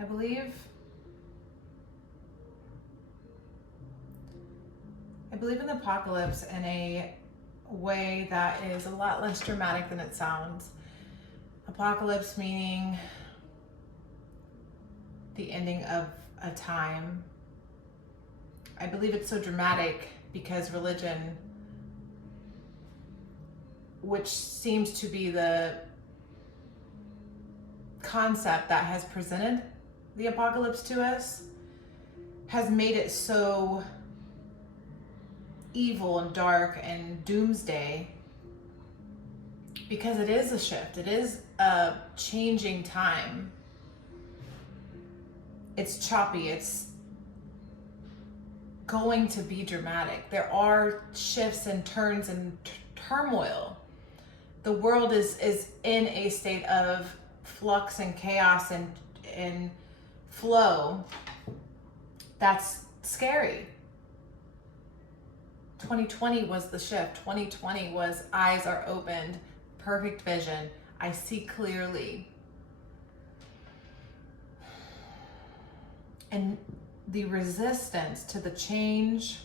I believe in the apocalypse in a way that is a lot less dramatic than it sounds. Apocalypse meaning the ending of a time. I believe it's so dramatic because religion, which seems to be the concept that has presented the apocalypse to us, has made it so evil and dark and doomsday, because it is a shift. It is a changing time. It's choppy. It's going to be dramatic. There are shifts and turns and turmoil. The world is in a state of flux and chaos and flow. That's scary. 2020 was the shift. 2020 was eyes are opened, perfect vision. I see clearly. And the resistance to the change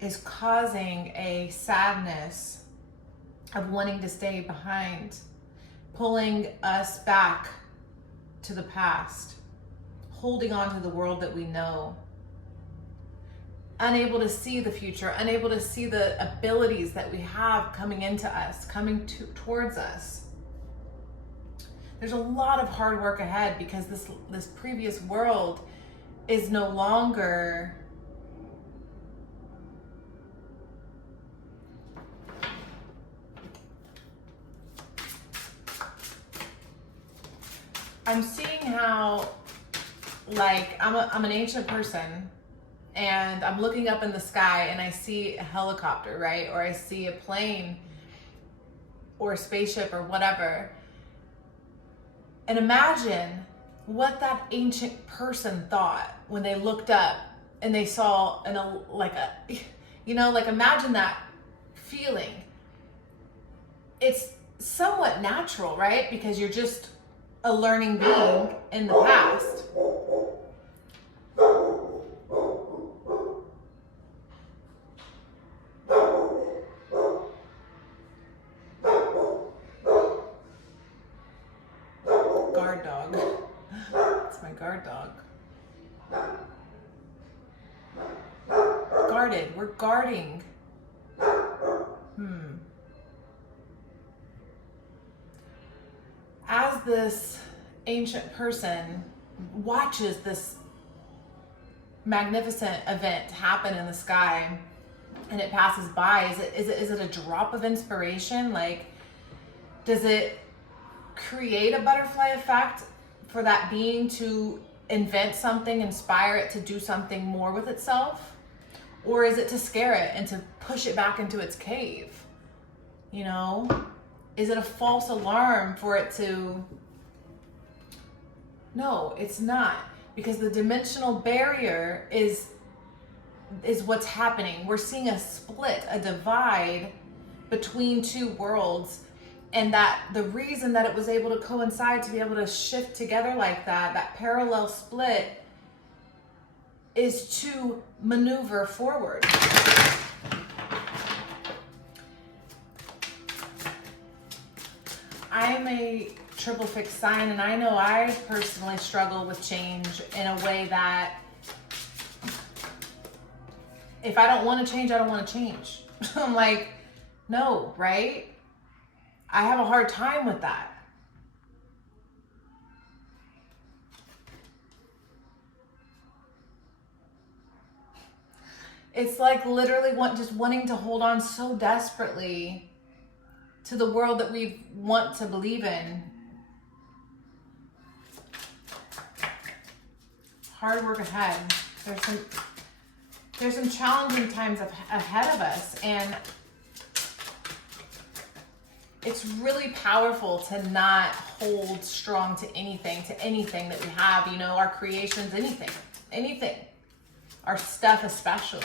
is causing a sadness of wanting to stay behind, pulling us back to the past, holding on to the world that we know, unable to see the future, unable to see the abilities that we have coming into us, towards us. There's a lot of hard work ahead because this previous world is no longer I'm seeing how, like, I'm an ancient person and I'm looking up in the sky and I see a helicopter, right? Or I see a plane or a spaceship or whatever. And imagine what that ancient person thought when they looked up and they saw imagine that feeling. It's somewhat natural, right? Because you're just a learning being in the past. Guard dog. It's my guard dog. Guarded. We're guarding. As this ancient person watches this magnificent event happen in the sky and it passes by, is it a drop of inspiration? Like, does it create a butterfly effect for that being to invent something, inspire it to do something more with itself? Or is it to scare it and to push it back into its cave? You know? Is it a false alarm for it to... No, it's not. Because the dimensional barrier is what's happening. We're seeing a split, a divide between two worlds. And that the reason that it was able to coincide, to be able to shift together like that, that parallel split, is to maneuver forward. I am a triple fixed sign, and I know I personally struggle with change in a way that if I don't want to change, I don't want to change. I'm like, no, right? I have a hard time with that. It's like literally just wanting to hold on so desperately to the world that we want to believe in. Hard work ahead. There's some challenging times ahead of us, and it's really powerful to not hold strong to anything that we have, you know, our creations, anything, our stuff especially.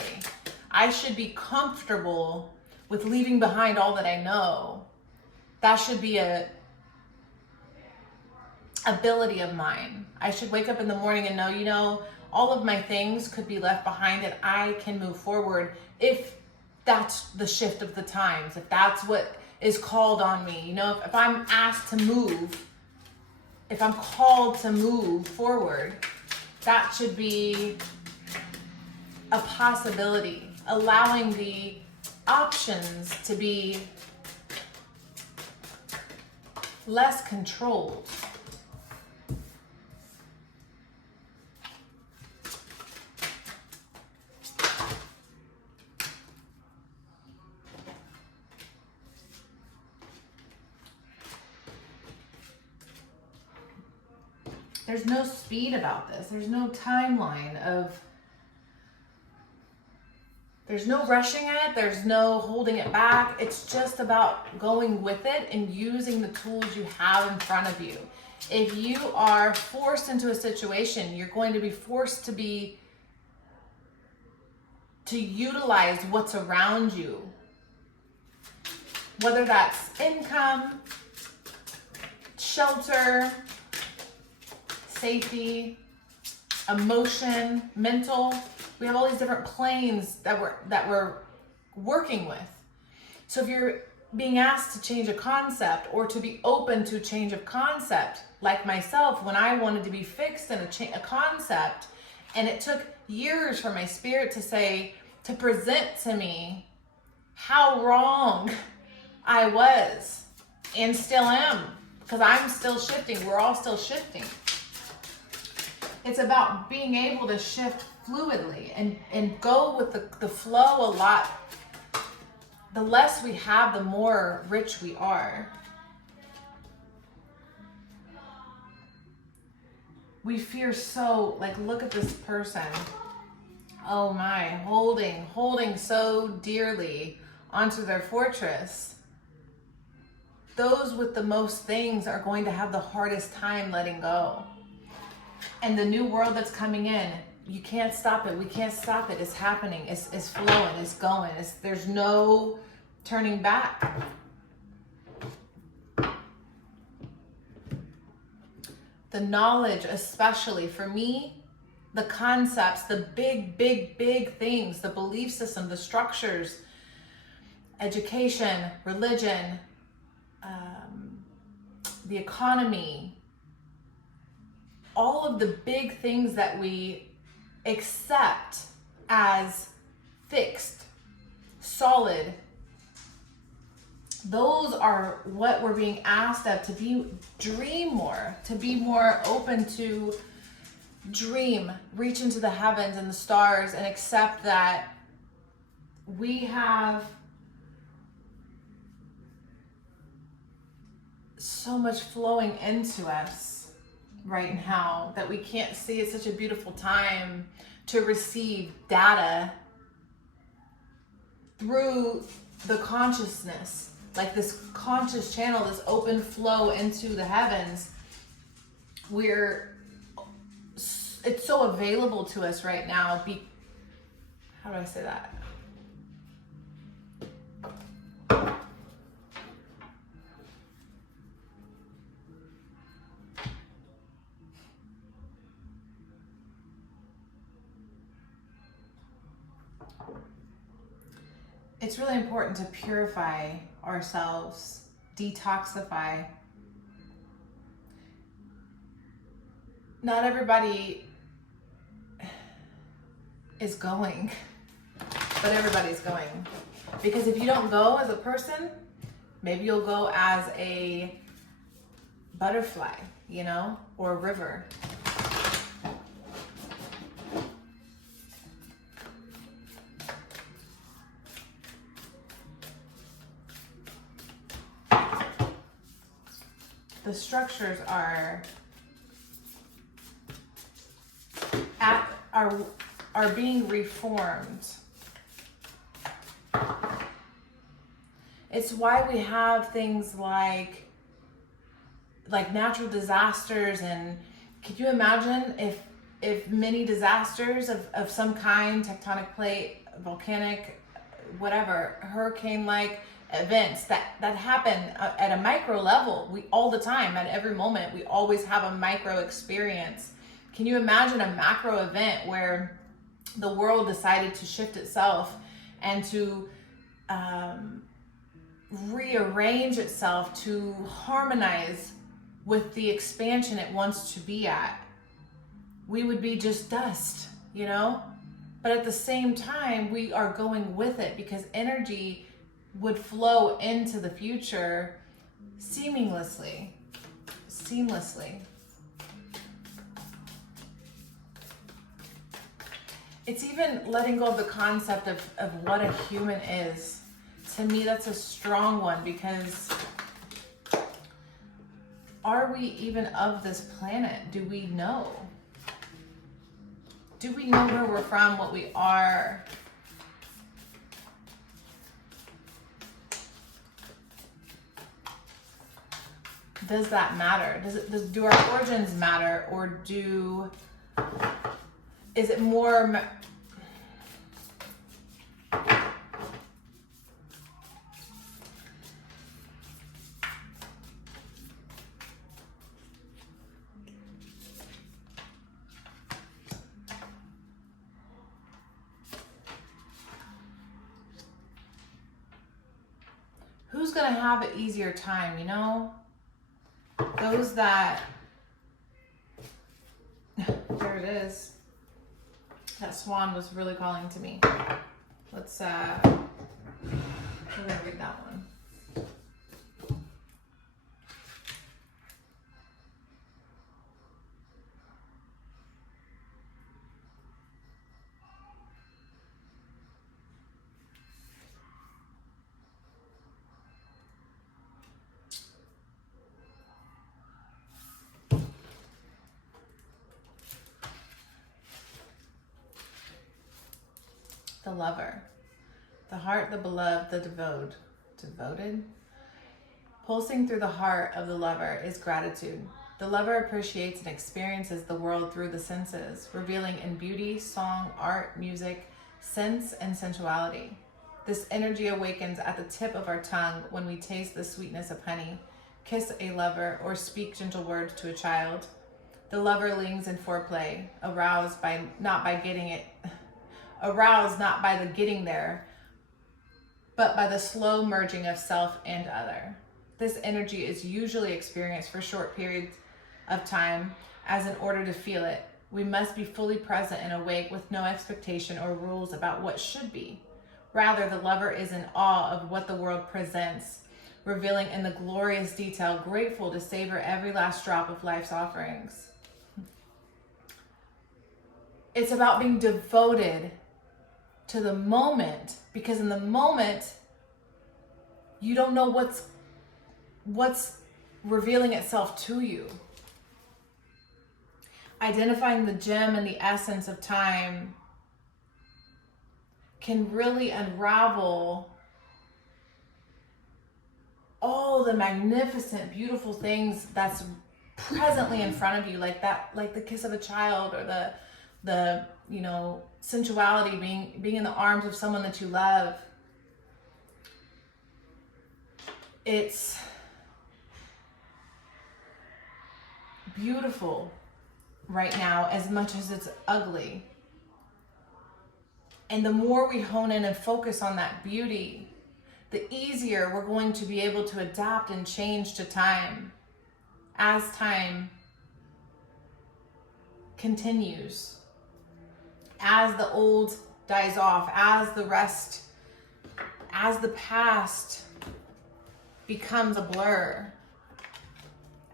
I should be comfortable with leaving behind all that I know. That should be a ability of mine. I should wake up in the morning and know, you know, all of my things could be left behind and I can move forward if that's the shift of the times, if that's what is called on me. You know, if I'm asked to move, if I'm called to move forward, that should be a possibility, allowing the options to be less controlled. There's no speed about this. There's no timeline of, there's no rushing it. There's no holding it back. It's just about going with it and using the tools you have in front of you. If you are forced into a situation, you're going to be forced to utilize what's around you. Whether that's income, shelter, safety, emotion, mental. We have all these different planes that we're working with. So if you're being asked to change a concept or to be open to change of concept, like myself, when I wanted to be fixed in a concept, and it took years for my spirit to present to me how wrong I was and still am, because I'm still shifting. We're all still shifting. It's about being able to shift fluidly and go with the flow a lot. The less we have, the more rich we are. We fear so, like, look at this person. Oh my, holding so dearly onto their fortress. Those with the most things are going to have the hardest time letting go. And the new world that's coming in, you can't stop it. We can't stop it. It's happening. It's flowing. It's going. There's no turning back. The knowledge, especially for me, the concepts, the big things, the belief system, the structures, education, religion, the economy, all of the big things that we accept as fixed, solid, those are what we're being asked of, to dream more, to be more open to dream, reach into the heavens and the stars and accept that we have so much flowing into us right now that we can't see. It's such a beautiful time to receive data through the consciousness, like this conscious channel, this open flow into the heavens. It's so available to us right now. How do I say that? It's really important to purify ourselves, detoxify. Not everybody is going, but everybody's going. Because if you don't go as a person, maybe you'll go as a butterfly, you know, or a river. The structures are being reformed. It's why we have things like natural disasters, and could you imagine if many disasters of some kind, tectonic plate, volcanic, whatever, hurricane, like events that happen at a micro level. We all the time, at every moment, we always have a micro experience. Can you imagine a macro event where the world decided to shift itself and to rearrange itself to harmonize with the expansion it wants to be at? We would be just dust, you know? But at the same time, we are going with it because energy would flow into the future seamlessly. It's even letting go of the concept of what a human is. To me, that's a strong one, because are we even of this planet? Do we know? Do we know where we're from, what we are? Does that matter? Do our origins matter, or is it more? Who's gonna have an easier time, you know? Those that, there it is. That swan was really calling to me. Let's, we're gonna read that one. The lover, the heart, the beloved, the devoted. Pulsing through the heart of the lover is gratitude. The lover appreciates and experiences the world through the senses, revealing in beauty, song, art, music, sense, and sensuality. This energy awakens at the tip of our tongue when we taste the sweetness of honey, kiss a lover, or speak gentle words to a child. The lover lingers in foreplay, aroused not by the getting there, but by the slow merging of self and other. This energy is usually experienced for short periods of time, as in order to feel it, we must be fully present and awake with no expectation or rules about what should be. Rather, the lover is in awe of what the world presents, revealing in the glorious detail, grateful to savor every last drop of life's offerings. It's about being devoted to the moment, because in the moment you don't know what's revealing itself to you. Identifying the gem and the essence of time can really unravel all the magnificent, beautiful things that's presently in front of you, like the kiss of a child, or the you know, sensuality, being in the arms of someone that you love. It's beautiful right now as much as it's ugly. And the more we hone in and focus on that beauty, the easier we're going to be able to adapt and change to time as time continues. As the old dies off, as the past becomes a blur,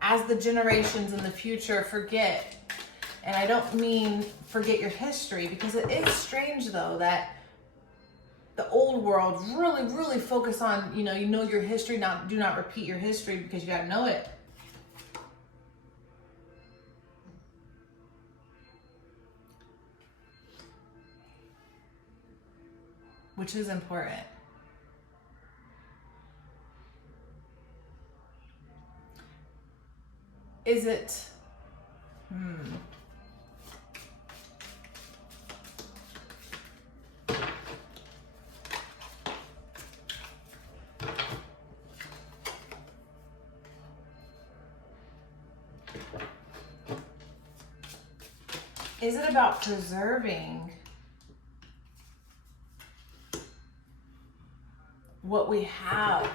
as the generations in the future forget. And I don't mean forget your history, because it is strange though that the old world really focus on, you know your history, do not repeat your history, because you gotta know it. Which is important. Is it, Is it about preserving what we have?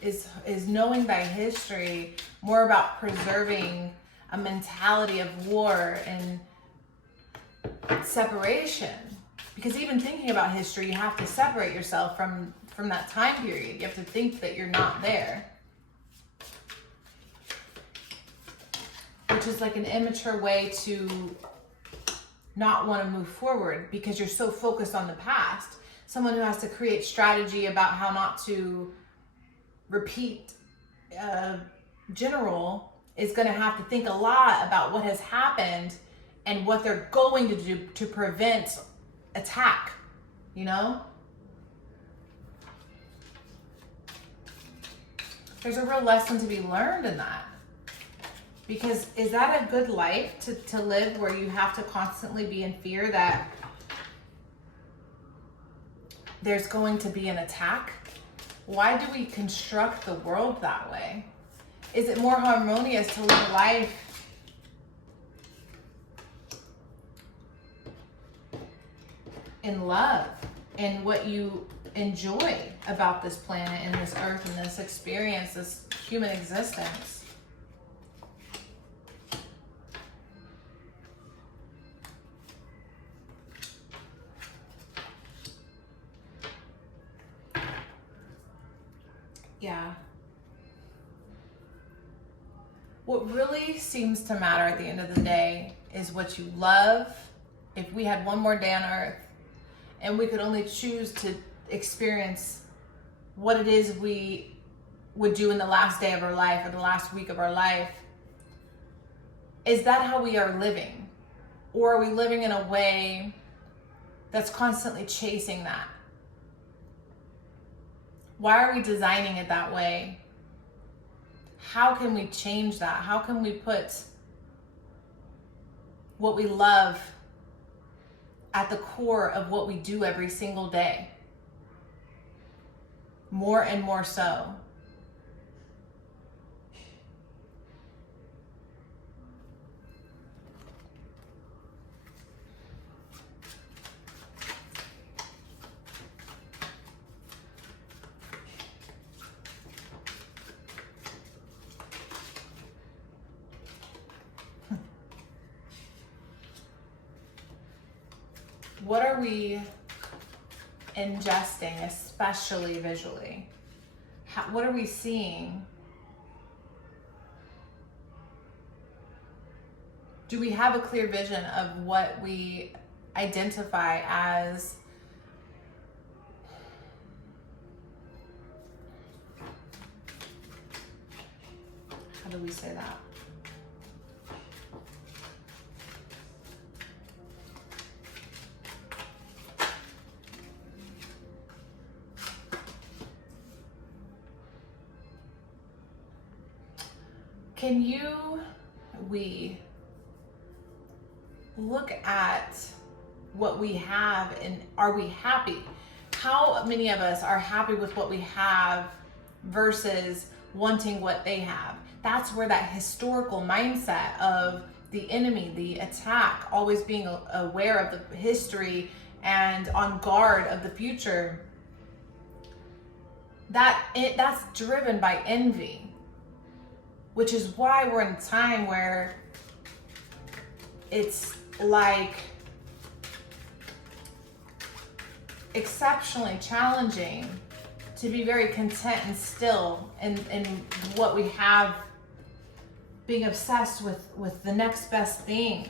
Is knowing thy history more about preserving a mentality of war and separation? Because even thinking about history, you have to separate yourself from that time period. You have to think that you're not there. Which is like an immature way to not want to move forward because you're so focused on the past. Someone who has to create strategy about how not to repeat general is going to have to think a lot about what has happened and what they're going to do to prevent attack, you know? There's a real lesson to be learned in that. Because is that a good life to live where you have to constantly be in fear that there's going to be an attack? Why do we construct the world that way? Is it more harmonious to live life in love and what you enjoy about this planet and this earth and this experience, this human existence? Yeah. What really seems to matter at the end of the day is what you love. If we had one more day on earth and we could only choose to experience what it is we would do in the last day of our life or the last week of our life, is that how we are living? Or are we living in a way that's constantly chasing that? Why are we designing it that way? How can we change that? How can we put what we love at the core of what we do every single day? More and more so. What are we ingesting, especially visually? What are we seeing? Do we have a clear vision of what we identify as how do we say that? Can we look at what we have and are we happy? How many of us are happy with what we have versus wanting what they have? That's where that historical mindset of the enemy, the attack, always being aware of the history and on guard of the future, that's driven by envy. Which is why we're in a time where it's like exceptionally challenging to be very content and still in what we have, being obsessed with the next best thing.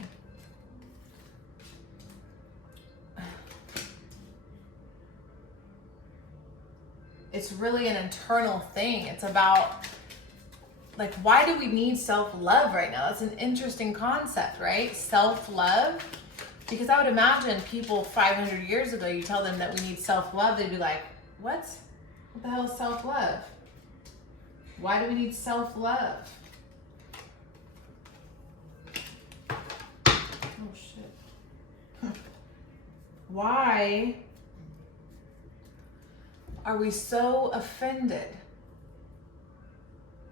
It's really an internal thing. It's about, like, why do we need self-love right now? That's an interesting concept, right? Self-love. Because I would imagine people 500 years ago, you tell them that we need self-love, they'd be like, what? What the hell is self-love? Why do we need self-love? Oh, shit. Why are we so offended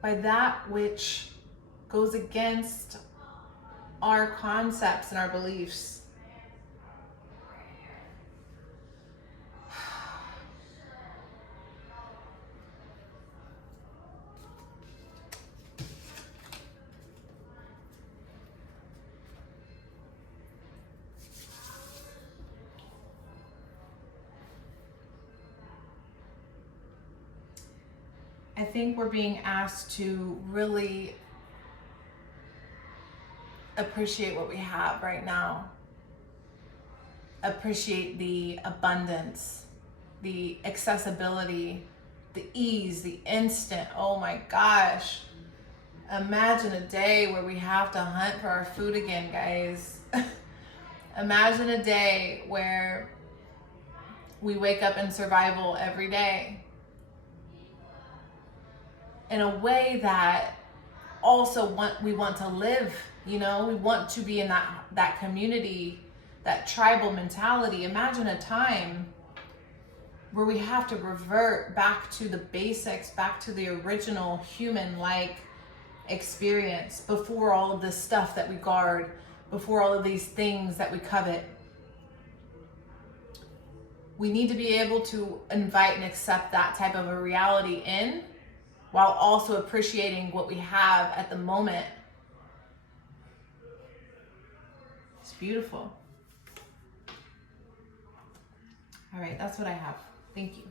by that which goes against our concepts and our beliefs. I think we're being asked to really appreciate what we have right now. Appreciate the abundance, the accessibility, the ease, the instant. Oh my gosh. Imagine a day where we have to hunt for our food again, guys. Imagine a day where we wake up in survival every day. In a way that also we want to live, you know, we want to be in that community, that tribal mentality. Imagine a time where we have to revert back to the basics, back to the original human-like experience before all of this stuff that we guard, before all of these things that we covet. We need to be able to invite and accept that type of a reality in, while also appreciating what we have at the moment. It's beautiful. All right, that's what I have. Thank you.